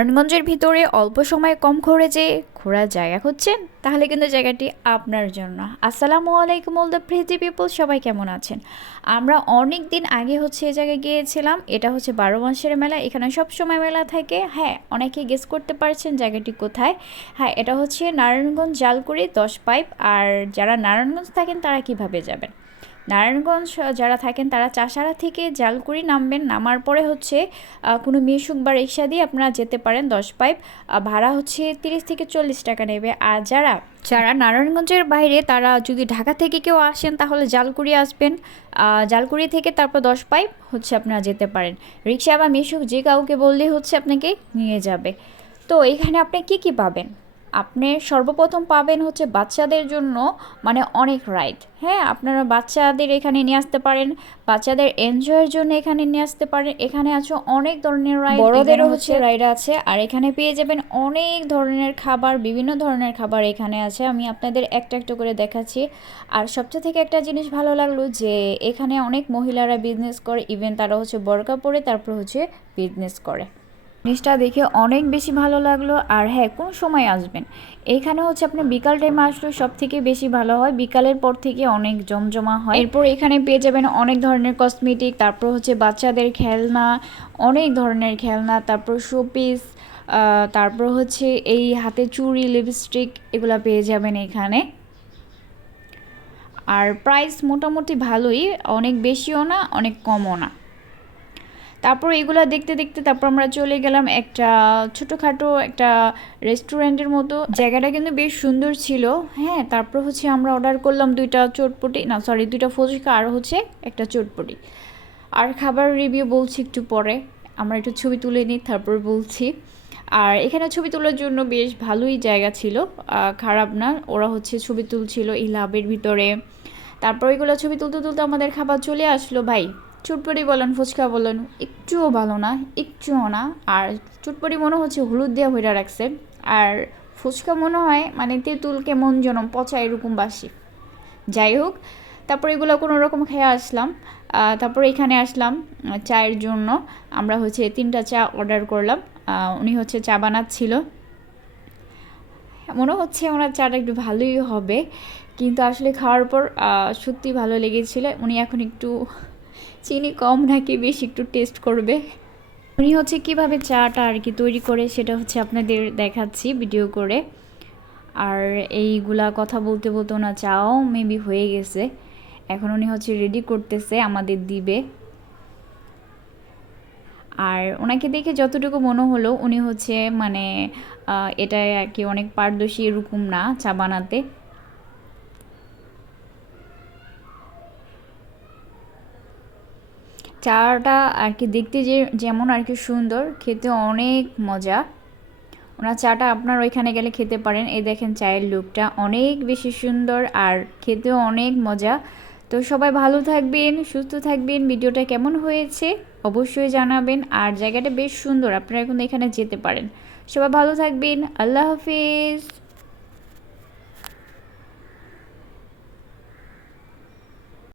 নারায়ণগঞ্জের ভিতরে অল্প সময়ে কম খরচে ঘোরার জায়গা খুঁজছেন, তাহলে কিন্তু জায়গাটি আপনার জন্য। আসসালামু আলাইকুম অল দ্য প্রিটি পিপল, সবাই কেমন আছেন? আমরা অনেক দিন আগে হচ্ছে এই জায়গায় গিয়েছিলাম, এটা হচ্ছে বারো মাসের মেলা, এখানে সব সময় মেলা থাকে। হ্যাঁ অনেকেই গেস করতে পারছেন জায়গাটি কোথায়। হ্যাঁ এটা হচ্ছে নারায়ণগঞ্জ, জালকুড়ি, দশ পাইপ, আর যারা নারায়ণগঞ্জ থাকেন তারা কীভাবে যাবেন? নারায়ণগঞ্জ যারা থাকেন তারা চাষারা থেকে জালকুড়ি নামবেন। নামার পরে হচ্ছে কোনো মিশুক বা রিক্সা দিয়ে আপনারা যেতে পারেন দশ পাইপ। ভাড়া হচ্ছে তিরিশ থেকে চল্লিশ টাকা নেবে। আর যারা যারা নারায়ণগঞ্জের বাইরে, তারা যদি ঢাকা থেকে কেউ আসেন, তাহলে জালকুড়ি আসবেন। জালকুড়ি থেকে তারপর দশ পাইপ হচ্ছে আপনারা যেতে পারেন। রিক্সা বা মিশুক যে কাউকে বললেই হচ্ছে আপনাকে নিয়ে যাবে। তো এখানে আপনি কি কি পাবেন? আপনি সর্বপ্রথম পাবেন হচ্ছে বাচ্চাদের জন্য মানে অনেক রাইড হ্যাঁ আপনারা বাচ্চাদের এখানে নিয়ে আসতে পারেন বাচ্চাদের এনজয়ের জন্য এখানে নিয়ে আসতে পারেন। এখানে আছে অনেক ধরনের রাইড বড়দেরও হচ্ছে রাইড আছে। আর এখানে পেয়ে যাবেন অনেক ধরনের খাবার বিভিন্ন ধরনের খাবার এখানে আছে। আমি আপনাদের একটা একটা করে দেখাচ্ছি। আর সবচেয়ে থেকে একটা জিনিস ভালো লাগল যে এখানে অনেক মহিলারা বিজনেস করে। ইভেন তারা হচ্ছে বরকা পরে তারপর হচ্ছে বিজনেস করে। জিনিসটা দেখে অনেক বেশি ভালো লাগল। আর হ্যাঁ কোন সময় আসবেন? এখানে হচ্ছে আপনি বিকাল টাইমে আসলে সব থেকে বেশি ভালো হয়। বিকালের পর থেকে অনেক জমজমা হয়। এরপর এখানে পেয়ে যাবেন অনেক ধরনের কসমেটিক তারপর হচ্ছে বাচ্চাদের খেলনা, অনেক ধরনের খেলনা, তারপর শোপিস তারপর হচ্ছে এই হাতে চুড়ি লিপস্টিক এগুলো পেয়ে যাবেন এখানে। আর প্রাইস মোটামুটি ভালোই, অনেক বেশিও না, অনেক কমও না। তারপর এগুলো দেখতে দেখতে তারপর আমরা চলে গেলাম একটা ছোটোখাটো একটা রেস্টুরেন্টের মতো। জায়গাটা কিন্তু বেশ সুন্দর ছিল। হ্যাঁ তারপর হচ্ছে আমরা অর্ডার করলাম দুইটা চটপটি, না সরি দুইটা ফুচকা আর হচ্ছে একটা চটপটি। আর খাবার রিভিউ বলছি একটু পরে। আমরা একটু ছবি তুলে নিই, তারপর বলছি। আর এখানে ছবি তোলার জন্য বেশ ভালোই জায়গা ছিল। খারাপ না, ওরা হচ্ছে ছবি তুলছিল এই লাভের ভিতরে। তারপর এগুলো ছবি তুলতে তুলতে আমাদের খাবার চলে আসলো। ভাই চুটপটি বলেন, ফুচকা বলেন, একটুও ভালো না, একটুও না। আর চুটপটি মনে হচ্ছে হলুদ দিয়ে হইরা রাখছে। আর ফুচকা মনে হয় মানে তেঁতুল কেমন যেন পচা এরকম বাসি। যাই হোক, তারপর এগুলো কোনো রকম খেয়ে আসলাম। তারপর এখানে আসলাম চায়ের জন্য। আমরা হচ্ছে তিনটা চা অর্ডার করলাম। উনি হচ্ছে চা বানাচ্ছিল। মনে হচ্ছে ওনার চাটা একটু ভালোই হবে। কিন্তু আসলে খাওয়ার পর সত্যি ভালো লেগেছিল। উনি এখন একটু চিনি কম নাকি বেশি একটু টেস্ট করবে? উনি হচ্ছে কীভাবে চাটা আর কি তৈরি করে সেটা হচ্ছে আপনাদের দেখাচ্ছি ভিডিও করে। আর এইগুলা কথা বলতে বলতে ওনার চাও মেবি হয়ে গেছে। এখন উনি হচ্ছে রেডি করতেছে, আমাদের দিবে। আর ওনাকে দেখে যতটুকু মনে হলো, উনি হচ্ছে মানে এটা আর কি অনেক পারদর্শী এরকম না চা বানাতে। চাটা আর কি দেখতে যে, যেমন আর কি সুন্দর, খেতে অনেক মজা। ওনার চাটা আপনার ওইখানে গেলে খেতে পারেন। এই দেখেন চায়ের লুকটা অনেক বেশি সুন্দর আর খেতেও অনেক মজা। তো সবাই ভালো থাকবেন, সুস্থ থাকবেন। ভিডিওটা কেমন হয়েছে অবশ্যই জানাবেন। আর জায়গাটা বেশ সুন্দর, আপনারা এখন এখানে যেতে পারেন। সবাই ভালো থাকবেন। আল্লাহ হাফিজ।